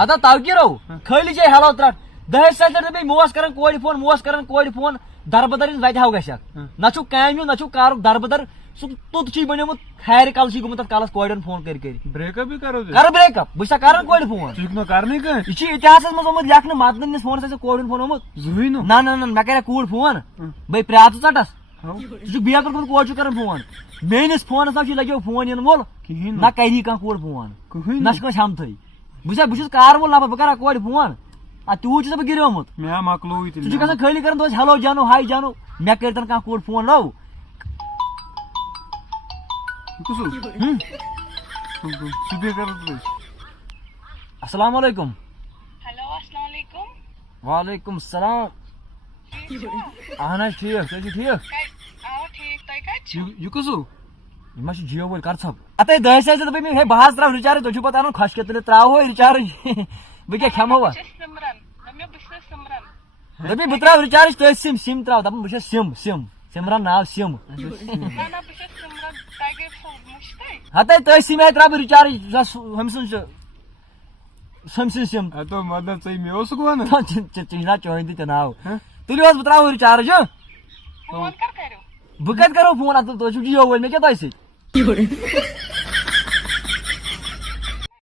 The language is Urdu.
ہتا تاوکیرو خالی جاے ہیلو ترٹ دہش سیلر بی موس کران کوڑ فون دربدر وتہ ہاو گژھک نہ چھُ کامہِ نہ چھُ کارُک دربدر سُہ توٚت چھی بنیومُت ہارِ کل چھی گوٚمُت تتھ کالس کورٮ۪ن فون کر بریک اپ بھی کرو کر بریک اپ بہٕ چھُسا کران کورِ فون ژٕ نہٕ کرنٕے کانٛہہ یہ چھُ اتحاسس منٛز آمُت لیکھنہٕ مدنہٕ نِس فونس آسہِ کورِ ہُنٛد فون آمُت زٕہٕنۍ نہٕ نہ مےٚ کرے کوٗر فون بے پرٛاژٕ ژٹس ژٕ چھُکھ بیکر کوٚرمُت کورِ چھُ کران فون میٲنِس فونس نہ چھُ لگیو فون ینہٕ وول کِہیٖنۍ نہ کری کانٛہہ کوٗر فون کٕہٕنۍ نہ چھُ کٲنٛسہِ ہمتھٕے بہٕ چھُس کار وول نفر بہٕ کرا کورِ فون ادٕ تیوٗت چھُسا بہٕ گِریومُت مےٚ مۄکلووُے ژٕ چھُکھ تیٚلہِ گژھان خٲلی کران دوس ہیلو جانو ہاے جانو مےٚ کٔرۍتن کانٛہہ کوٗر فون نو کُس سپیٖکر السلام علیکم ہیلو السلام علیکم وعلیکم السلام اہن حظ ٹھیک تُہۍ چھِو ٹھیک ٹھیک تُہۍ کتہِ چھِو یہِ کُس یہ ما جیو وول کر ژھپ اتے دہ ساس دپے مےٚ ہے بہٕ حظ تراو رِچارٕج تُہۍ چھِو پتہٕ انُن خۄشکہِ تُلِتھ تراوو رِچارٕج بہٕ کیٛاہ کھٮ۪مو وۄنۍ بہٕ چھَس سِمرن بہٕ چھَس سِمرن دپے بہٕ تراو رِچارٕج تٔتھۍ سِم تراو دپان بہٕ چھَس سِمرن ناو سِم نہ بہٕ چھَس سِمرن تۄہہِ گٔے مُشتٕے ہتے تٔتھۍ سِمہِ ہَے تراو بہٕ رِچارٕج ہُمۍ سٕنٛز سٔمۍ سٕنٛز سِم تو مطلب ژےٚ مےٚ اوسُکھ ونان چیٖنا چٲنۍ تہِ ناو تُلِو حظ بہٕ تراوو رِچارٕج فون کر کٔرِو بہٕ کتہِ کرو فون اتھ تُہۍ چھِو جیو وٲلۍ مےٚ کیٛاہ تۄہہِ سۭتۍ